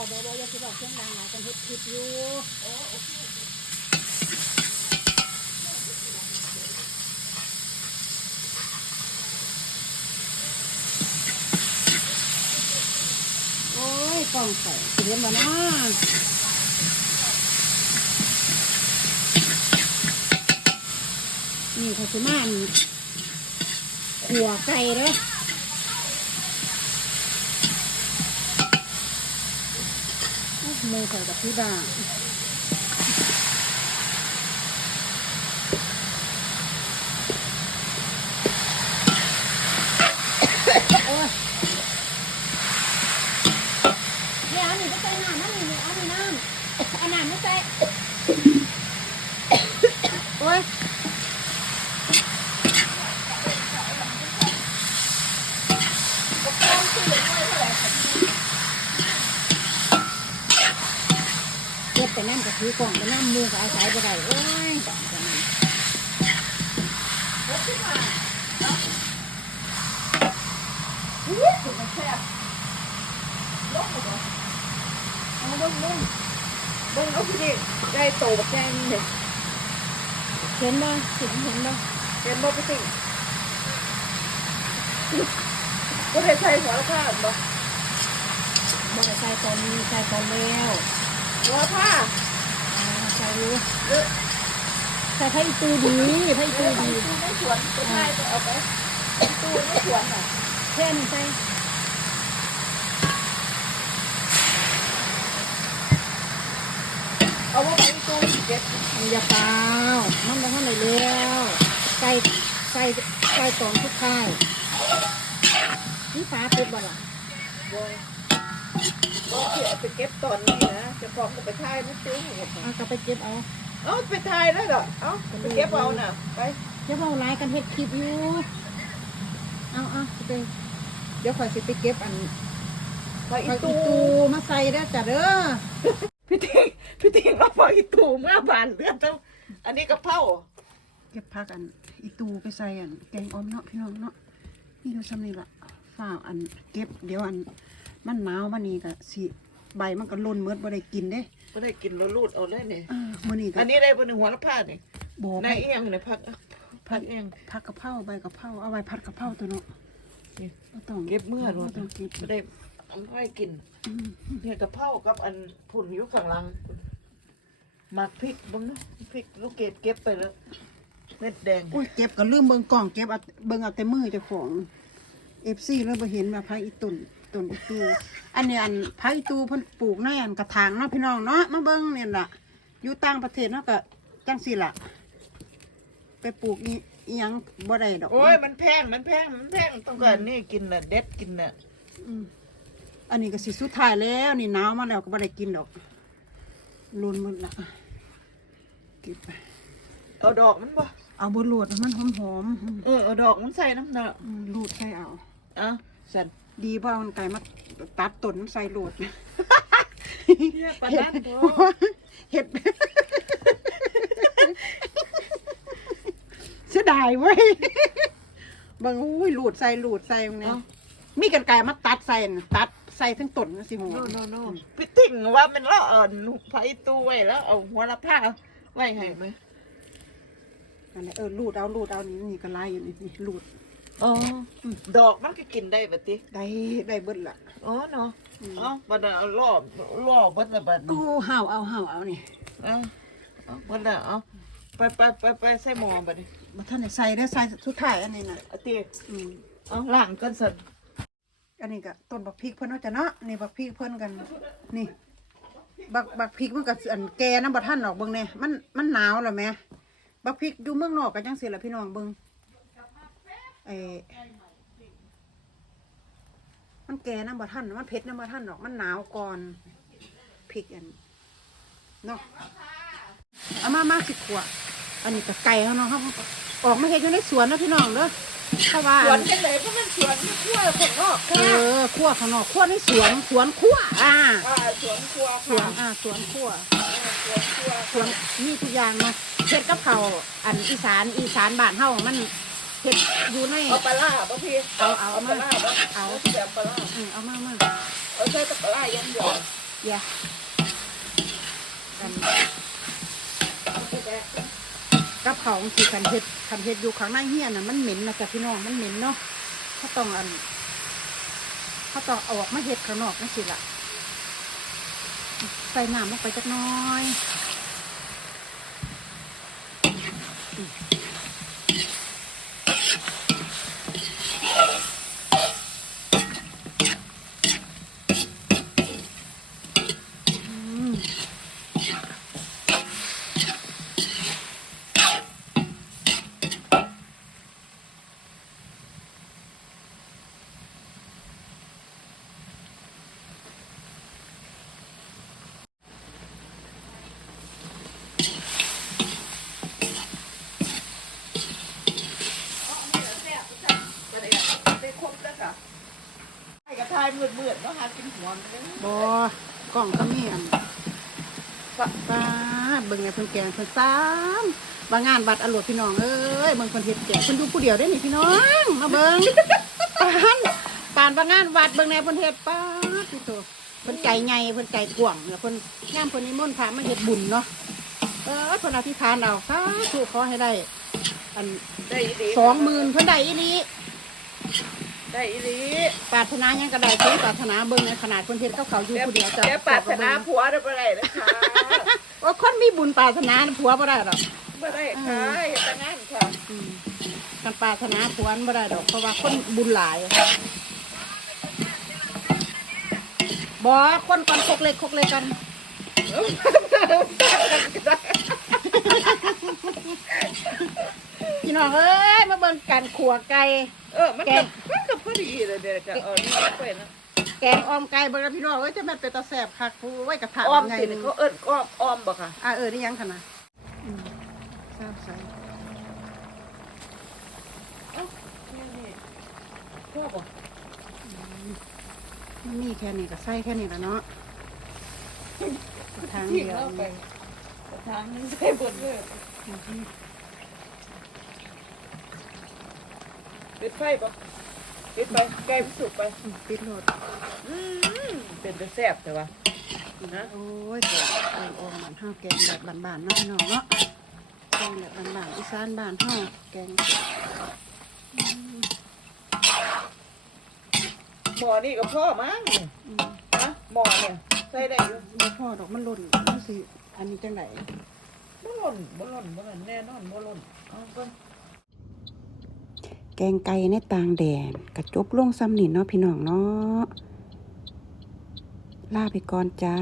บ่บ่อย่าสิบอกเสียงดังหลายกันเฮ็ดคลิปอยู่โอ้ยกล้องใส่สิเห็นบ่เนาะนี่เขาสิมานขัวไก่เด้ อมือใส่กับพี่บ้าโอ้ยเนี่ยเอาหนิไม่ใส่น้ำนั่นนี่เอาหนิน้ำเอาน้ำไม่ใส่โอ้ยเก็บไปนั่นก็ ถือกล่องไปนั่นมือก็เอาสายไปได้โอ้ยเบิ้งเบิ้งเบิ้งเอาพี่ดิได้โตแบักแกงเนี่ยเห็นบ่สิเห็นบ่เห็นบ่พี่ติ่งก็ได้ใส่หัวละผ้าบ่บ่ได้ใส่ตอนนี้ใส่ตอนแล้วหัวผ้า ใส่รู้เลือกใส่ไผ่ตูดีไผ่ตูตู้ดีในสวนไปไทยไปเอาไปตู้ในสวนน่ะแค่นี้ใส่เอาว่าไปตู้เก็บมันอย่าเปล่ามันบ่ทันได้แล้วใส่ใส่ใส่ตอนทุกท้ายนี่ฟ้าเปิดบ่ล่ะ บ่บ่เกี่ยวไปเก็บตอนนี้นะเจะของก็ไปไทยไม่ซื้อหมดเอากลับไปเก็บเอาเอาไปไทยได้เหรอเอาไปเก็บเอาน่ะไปเดี๋ยวเอาไลายกันเฮ็ดคลิปอยู่เอาเอาสิไปเดี๋ยวข่อยสิไปเก็บอันไปข่อีอยอีตู้ตูมาใส่เด้อจ้ะเด้อพี่ติ่งพี่ติ่งเอาไปอีตู้มาบานเลือดเจ้าอันนี้กะเพราเก็บผักอันอีตูไปใส่อันแกงออมเนาะพี่น้องเนาะนี่ดูซ้ำนี่ล่ะฝ้าวอันเก็บเดี๋ยวอัน มันหนาวมันนี่ก็สิใบมันก็หล่นเมิดบ่ได้กินเด้ไม่ได้กินแล้วรูดเอาเลยเนี่ยอ่ามื้อนี้ก็อันนี้ได้บนหัวละผ้าเนี่ยบ่ในผักเอียงเนี่ยพักพักเอียงผักกะเพราใบกะเพราเอาไว้ผัดกะเพราตัวเนาะนี่บ่ต้องเก็บเมื่อบ่รถต้องเก็บไม่ได้เอาไม่กิน อืมเนี่ยกะเพรากับอันผุ่นอยู่ข้างหลังหมักพริกบ้างเนาะพริกลูกเกดเก็บไปแล้วเม็ดแดงโอ้ยเก็บก็ลืมเบิ่งกล่องเก็บเอาเบิ่งเอาแต่มือเจ้าของ FC เลยบ่เห็นว่าผักอีตุน ตุนอีตูอันนี้อันผักอีตูเพิ่นปลูกในอันกระถางเนาะพี่น้องเนาะมาเบิ่งนี่ล่ะอยู่ต่างประเทศเนาะก็จังซี่ล่ะ ไปปลูกอีอีหยังบ่ได้ดอกโอ้ยมันแพงมันแพงมันแพงต้องการนี่กินน่ะเด็ดกินน่ะอืมอันนี้ก็สิสุดท้ายแล้วนี่หนาวมาแล้วก็บ่ได้กินดอกลุนหมดละเก็บไปเอาดอกมันบ่เอาบนโหลดให้มันหอมหอมๆอืมเออเอาดอกมันใส่น้ำเนาะอืมรูดใส่เอาอะสัน ดีเพราะมันไก่มาตัดต้นใส่โหลดเนี่ยปานนั้นพอเห็ดเสียดายเว้ยบางอุ้ยหลูดใส่หลูดใส่ตรงนี้เอ้ามีกันไก่มาตัดใส่น่ะตัดใส่ทั้งต้นน่ะสิหัวโน่โน่โน่พี่ติ่งว่ามันละอ่อนไฟตู้ไว้แล้วเอาหัวละผ้าไว้ให้ไหมอันนี้เออหลูดเอาหลูดเอานี่นี่ก็ไล่อยู่นี่นี่หลูด อ๋อดอกมันก็กินได้แบบนี้ได้ได้เบิดละอ๋อเนาะอืมอ๋อบัดน่ะเอาล่อล่อบัดละบัดโอ้ห่าวเอาห่าวเอานี่อะเอาบัดน่ะเอาไปไปไปไปใส่หม้อบัดนี้มาท่านได้ใส่ได้อใส่สุดท้ายอันนี้น่ะเอาตีอืมเอาล้างกันสันอันนี้ก็ต้นบักพริกเพิ่นเนาะจ้ะเนาะนี่บักพริกเพิ่นกัน นี่ บักบักพริกมันก็อันแก่นะบ่ท่านดอกเบิ่งแน่มันมันหนาวแล้วแหม่บักพริกอยู่เมืองนอกก็จังซี่ล่ะพี่น้องเบิ่ง ไอ้มันแก่นะบ่ท่านมันเผ็ดนะบ่ท่านดอกมันหนาวก่อนพริกอันเนาะเอามามาสิขวดอันนี้ก็ไก่เขาเนาะเขาออกมาเฮ็ดอยู่ในสวนเนาะพี่น้องเด้อเพราะว่าสวอันนจังไหนเพราะมันสวนขั้วคนนอกเออขั้วข้างนอกขั้วในสวนสวนขั้วอ่าอ่าสวนครัวสวนค่ะอ่าสวนขั้วสวนครัวสวนมีทุกอย่างเนาะเฮ็ดกับเขาวอันอีสานอีสานบ้านเฮามัน เฮ็ดอยู่ในเอาปลาร้าบ่พี่เอาเอาปลาร้าบ่เอาแบบปลาร้าเออเอามามาเอาใส่แต่ปลาร้าอยังเดียวเอย่ากันกับเขาวสิคันเฮ็ดคันเฮ็ดอยู่ข้างในเฮียน่ะมันเหม็นนะจ๊ะพี่น้องมันเหม็นเนาะเขาต้องอันเขาต้องเอาออกมาเฮ็ดข้างนอกนั่นสิล่ะใส่น้ำลงไปจักหน้อยอืมไอ้กระทายมืดๆเนาะ หากินหัวมันเลยบอกล่องก็มีอันป้าป้าเบิ่งไงเพิ่นแกงเพิ่นซ้ำบางงานวัดอรวดพี่น้องเอ้ยเบิ่งเพิ่นเฮ็ดแกงเพิ่นดูผู้เดียวได้นี่พี่น้อง มาเบิ่งปานปานบางงานวัดเบิ่งแนวเพิ่นเฮ็ดป้าดพี่โตเพิ่นใจใหญ่เพิ่นใจกว้างเนี่ยเพิ่นงามเพิ่นนิมนต์พระมาเฮ็ดบุญเนาะเออเพิ่นอธิษฐานเอาสาธุขอให้ได้ อันได้อีหลีสองหมื่นเพิ่นได้อีหลี ได้อีหลีปรารถนาหยังก็ได้เพิ่นปรารถนาเบิ่งในขนาดเพิ่นเฮ็ดกับเขาวอยู่ผู้เดียวจ้ะแกปรารถนาผัวได้บ่ได้นะคะว่าคนมีบุญปรารถนาผัวบ่ได้หรอกบ่ได้ค่ะเฮ็ดแต่งานค่ะอืมกันปรารถนาผัวมันบ่ได้ดอกเพราะว่าคนบุญหลายบ่คนกันคกเล็กคกเล็กกัน พี่น้องเอ้ยมาเบิ่งกันขัวไก่ เออมันก็มันก็พอดีเลยเดี๋ยวจะเอานี่ไปนะแกงออมไก่เบิ่งนะพี่น้องเอ้ยจะแม่นเป็นตาแซ่บคักผู้ไว้กระทะอ้อมไงสินี่เขาเอิ้นอ้อมอ้อมบ่ค่ะอ่าเออนี่ยังขนาดอืมทราบใส่เอ้านี่นี่พ่อบ่มันมีแค่นี้ก็ใส่แค่นี้ละเนาะทางทิ้งเดียวเอาไปทางนึงใส่เบิดเลย ปิดไฟบ่ปิดไปไก่มันสุกไปอืมปิดโหลดอืมเป็นแต่แซ่บแต่ว่านะโอ้ยแกงแกงออมบ้านเฮาแกงแบบบ้านๆเนาะพี่น้องเนาะแกงแบบบ้านๆอีสานบ้านเฮาแกงหมอนี่ก็พ่อมั้งอืมนะหมอเนี่ยใส่ได้อยู่บ่พอดอกมันหล่นมันสิอันนี้จังไดบ่หล่นบ่หล่นบ่หล่นแน่นอนบ่หล่นเอาไปแกงไก่ในต่างแดนกระจบลงซ้ำนี่เนาะพี่น้องเนาะลาไปก่อนจ้า